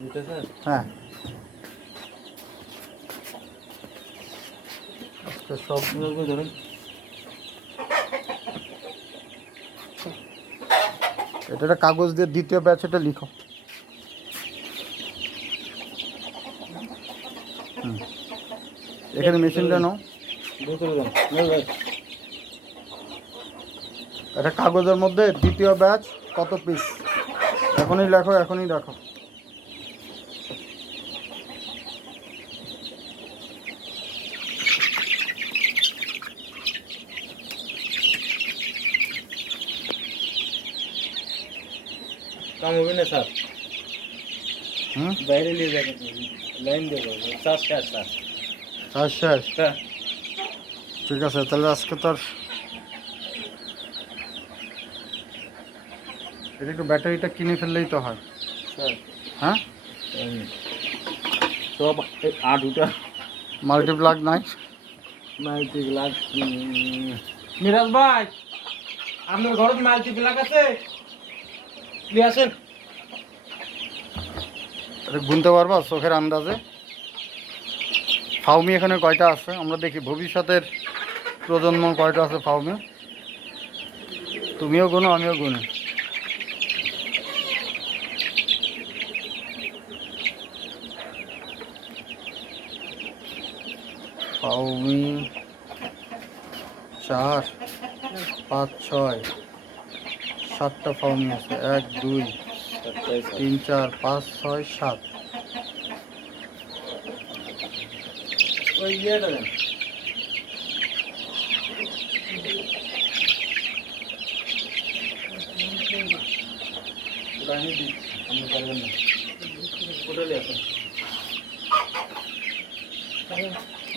হ্যাঁ সব ধরেন। এটা কাগজ দিয়ে দ্বিতীয় ব্যাচ এটা লিখো। এখানে মেশিনটা নাও। এটা কাগজের মধ্যে দ্বিতীয় ব্যাচ কত পিস এখনই লেখো, এখনই দেখো। काम হবে না স্যার, বাইরে নিয়ে যাবেন, লাইন দেবো চাষ শেষ। চাষ শেষ? ঠিক আছে, তাহলে আজকে তোর এটা একটু ব্যাটারিটা কিনে ফেললেই তো হয় স্যার। হ্যাঁ সব 8টা মাল্টিপ্লাগ নাই। মাল্টিপ্লাগ মিরাজ ভাই, আপনার ঘরে মাল্টিপ্লাগ আছে? নিয়ে আসেন। এটা গুনতে পারবা চোখের আন্দাজে? ফাউমি এখানে কয়টা আছে আমরা দেখি, ভবিষ্যতের প্রজন্ম কয়টা আছে ফাউমি। তুমিও গুনো, আমিও গুনি। ফাউমি 4 5 6 7টা ফাউমি আছে। 1 2 3 4 5 6 7। ওই ইয়েটা দেন।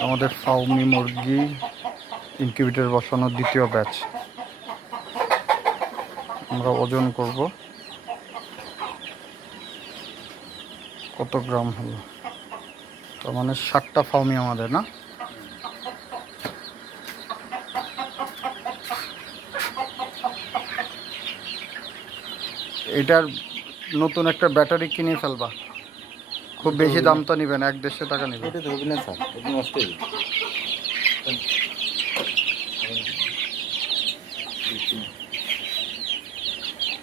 আমাদের ফাউমি মুরগি ইনকিউবেটর বসানো দ্বিতীয় ব্যাচ আমরা ওজন করব কত গ্রাম হলো। তার মানে 7টা ফাউমি আমাদের, না? এটার নতুন একটা ব্যাটারি কিনে ফেলবা, খুব বেশি দাম তো নিবেন, 1-150 টাকা নেবেন। এটা ধরবি না স্যার, এটা নষ্ট হয়ে যাবে।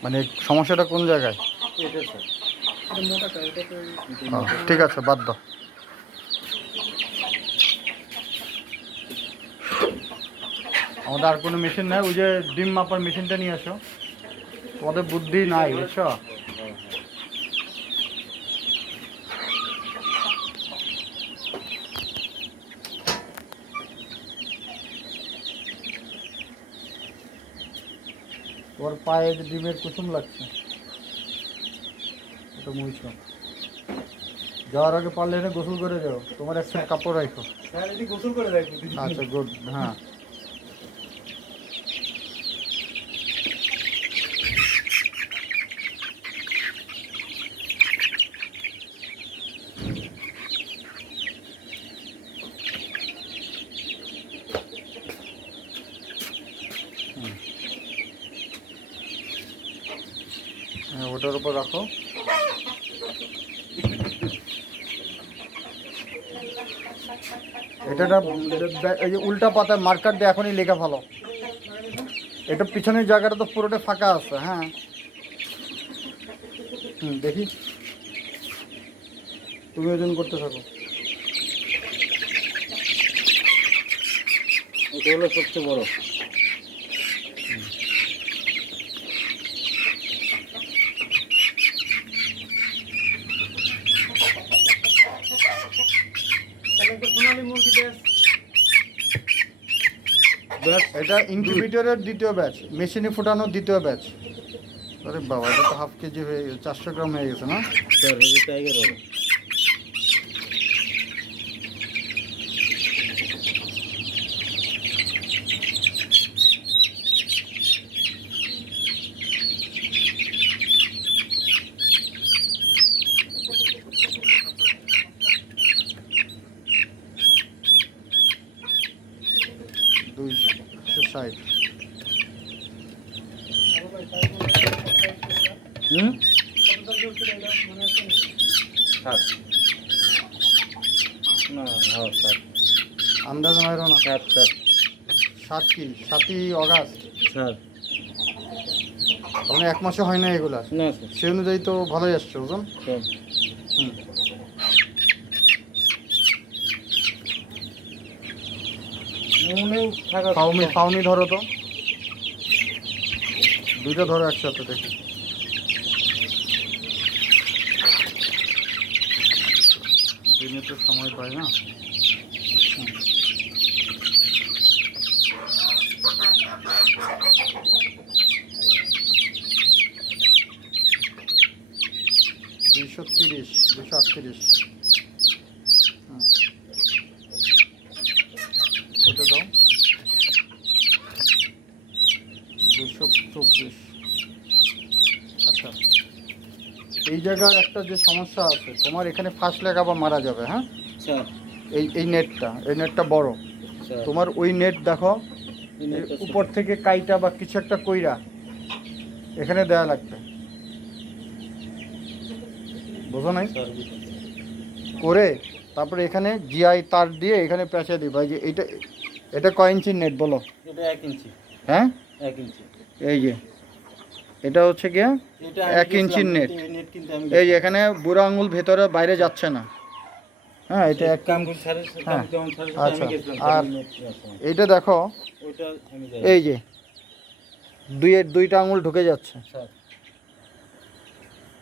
মানে সমস্যাটা কোন জায়গায়? এটা স্যার, এটা মোটাটা, এটা তো ঠিক আছে, বাদ দাও। আমাদের আর কোনো মেশিন নাই, ওই যে ডিম মাপার মেশিনটা নিয়ে আসো। তোমাদের বুদ্ধি নাই, বুঝছো? তোমার পায়ে ডিমের কুসুম লাগছে, এটা মুইছো। যাওয়ার আগে পারলে এনে গোসল করে যাও, তোমার এক সেট কাপড় রাখো। স্যার এটি গোসল করে রাখবো। আচ্ছা, গুড। হ্যাঁ, ওটার উপর রাখো। এটা এই যে উল্টা পাতায় মার্কার দিয়ে এখনই লেখা ভালো। এটা পিছনের জায়গাটা তো পুরোটা ফাঁকা আছে। হ্যাঁ, দেখি, তুমি ওজন করতে থাকো। এটা হলো সবচেয়ে বড়। এটা ইনকিউবেটরের দ্বিতীয় ব্যাচ, মেশিনে ফুটানোর দ্বিতীয় ব্যাচ। আরে বাবা, এটা তো হাফ কেজি হয়ে গেছে, 400 গ্রাম হয়ে গেছে, না? স্যার এটা টাইগার হবে। 7 না হ্যাঁ 7 আন্দাজ মারো না। 7 7 7 কি 7ই অগাস্ট? 7 মানে 1 মাসে হয় না এগুলা, না স্যার সেই অনুযায়ী তো ভালোই আসছে ওজন। স্যার হুম। মনে থাকা ফাউনি ধরো তো, দুইটা ধরো একসাথে দেখি। দিনে তো সময় পাই না। হুম। দুইশো 30, 238। হুম, ওটা দাও। 224। আচ্ছা, এই জায়গার একটা যে সমস্যা আছে, তোমার এখানে ফার্স্ট লেগ আবার মারা যাবে। হ্যাঁ, স্যার এই নেটটা বড়। স্যার তোমার ওই নেট দেখো, এই উপর থেকে কাইটা বা কিছু একটা কইরা এখানে দেয়া লাগবে, বোঝো নাই? স্যার করে তারপরে এখানে জিআই তার দিয়ে এখানে পেঁচা দিবা। এই যে এটা কয় ইঞ্চির নেট বলো? এটা 1 ইঞ্চি। হ্যাঁ, 1 ইঞ্চি। এই যে এটা হচ্ছে কি এটা 1 ইঞ্চির নেট। এই নেট কিন্তু আমি এই যে এখানে বুড়ো আঙুল ভেতরে বাইরে যাচ্ছে না। হ্যাঁ, এটা এক কাম করে স্যারের হ্যাঁ, কাম যেমন স্যারের আচ্ছা। আমি গেছিলাম আর নেট নেওয়ার সময়। এইটা দেখো, ওইটা আমি যাই এই যে দুইটা আঙুল ঢুকে যাচ্ছে। স্যার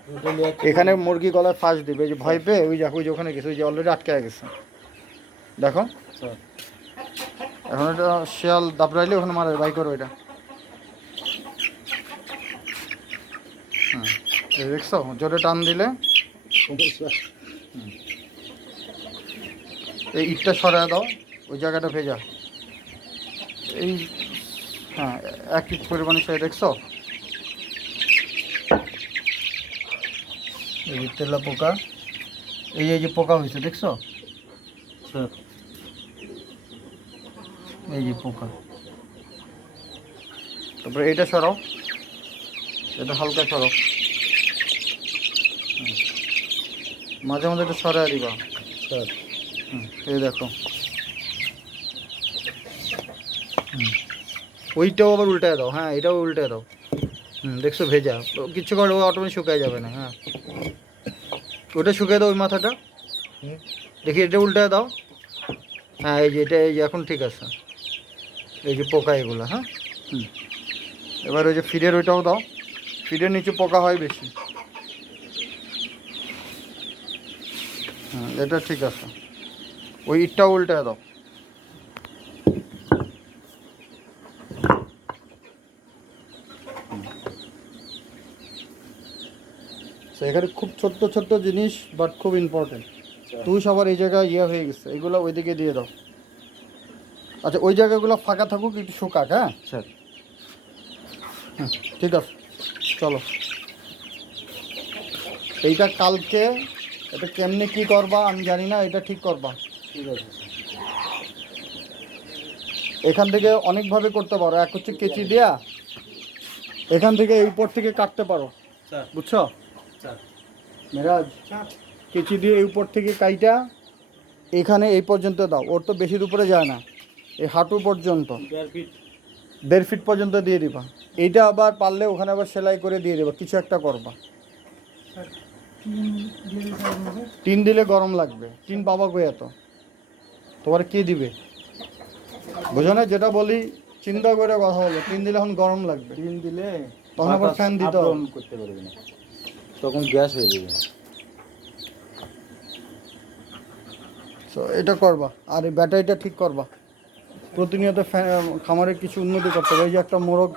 ওইটা লিয়ে এখানে মুরগি গলায় ফাঁস দিবে, এই যে ভয় পেয়ে ওই যে ওখানে গেছে, ওই যে অলরেডি আটকে গেছে। দেখো, স্যার এখন এটা শিয়াল দাপড়াইলে ওখানে মারা বাই করো এটা। হুম, এই দেখছো, জোরে টান দিলে সমস্যা এই ইটটা সরায় দাও, ওই জায়গাটা ভেজা। এই হ্যাঁ, এক ইট পরিমাণে সে দেখছো, এই যে তেলা পোকা, এই যে পোকা হয়েছে দেখছো, স্যার এই যে পোকা। তারপরে এটা সরাও, এটা হালকা সরাও। মাঝে মাঝে এটা সরাই দিবা। স্যার হুম, এই দেখো। ওইটাও আবার উল্টায় দাও। হ্যাঁ, এটাও উল্টায় দাও। দেখছো ভেজা, কিচ্ছু করে ও অটোমেটিক শুকায় যাবে না। হ্যাঁ, ওটা শুকিয়ে দাও, ওই মাথাটা দেখি, এটা উল্টায় দাও। হ্যাঁ, এই যে এখন ঠিক আছে। এই যে পোকা এগুলো। হ্যাঁ, এবার ওই যে ফিডের ওইটাও দাও, ফিডের নিচে পোকা হয় বেশি। এটা ঠিক আছে। ওই ইটটাও উল্টায় দাও। এখানে খুব ছোট্ট ছোট্ট জিনিস, বাট খুব ইম্পর্টেন্ট। তুই সবার এই জায়গায় ইয়ে হয়ে গেছে, এগুলো ওইদিকে দিয়ে দাও। আচ্ছা, ওই জায়গাগুলো ফাঁকা থাকুক, একটু শুকাক। হ্যাঁ স্যার ঠিক আছে, চলো। এইটা কালকে, এটা কেমনে কি করবা আমি জানি না, এটা ঠিক করবা। ঠিক আছে এখান থেকে অনেকভাবে করতে পারো। এক হচ্ছে কেচি দেয়া, এখান থেকে এই উপর থেকে কাটতে পারো, স্যার বুঝছো স্যার মেরাজ? কেচি দিয়ে এই উপর থেকে কাইটা এখানে এই পর্যন্ত দাও। ওর তো বেশির উপরে যায় না, এই হাঁটু পর্যন্ত 1.5 ফিট 1.5 ফিট পর্যন্ত দিয়ে দিবা। এইটা আবার পারলে ওখানে আবার সেলাই করে দিয়ে দেবা, কিছু একটা করবা। টিন দিলে গরম লাগবে। টিন বাবা গো, এত তোমার কি দিবে বোঝো না? যেটা বলি চিন্তা করে কথা বলো। টিন দিলে এখন গরম লাগবে, টিন দিলে তখন আবার ফ্যান দিতে হবে। করতে পারবে না, তখন গ্যাস হয়ে যাবে। তো এটা করবা। আর এই ব্যাটারিটা ঠিক করবা। প্রতিনিয়ত খামারে কিছু উন্নতি করতে হবে। এই যে একটা মোরগ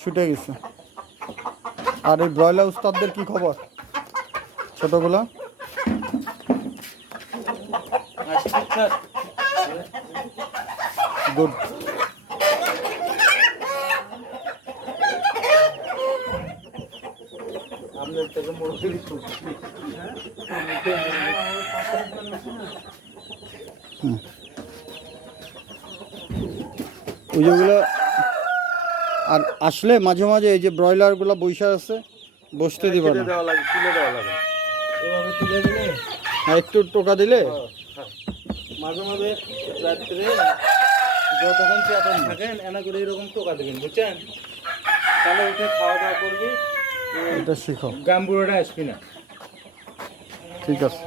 ছুটে গেছে। আর এই ব্রয়লার উস্তাদদের কি খবর ছোটগুলা? গুড। আমাদের থেকে মুরগি ওই যেগুলো আর আসলে মাঝে মাঝে এই যে ব্রয়লারগুলো বৈশা আছে, বসতে দিবা না। দেওয়া লাগে, তুলে দেওয়া লাগে। এভাবে তুলে দিলে আর একটু টোকা দিলে মাঝে মাঝে রাত্রে যতক্ষণ চেতন থাকেন এনা করে এরকম টোকা দেবেন বুঝছেন, তাহলে উঠে খাওয়া দাওয়া করবি, এটা শিখো। গাম্বুড়োটা আসবি না। ঠিক আছে।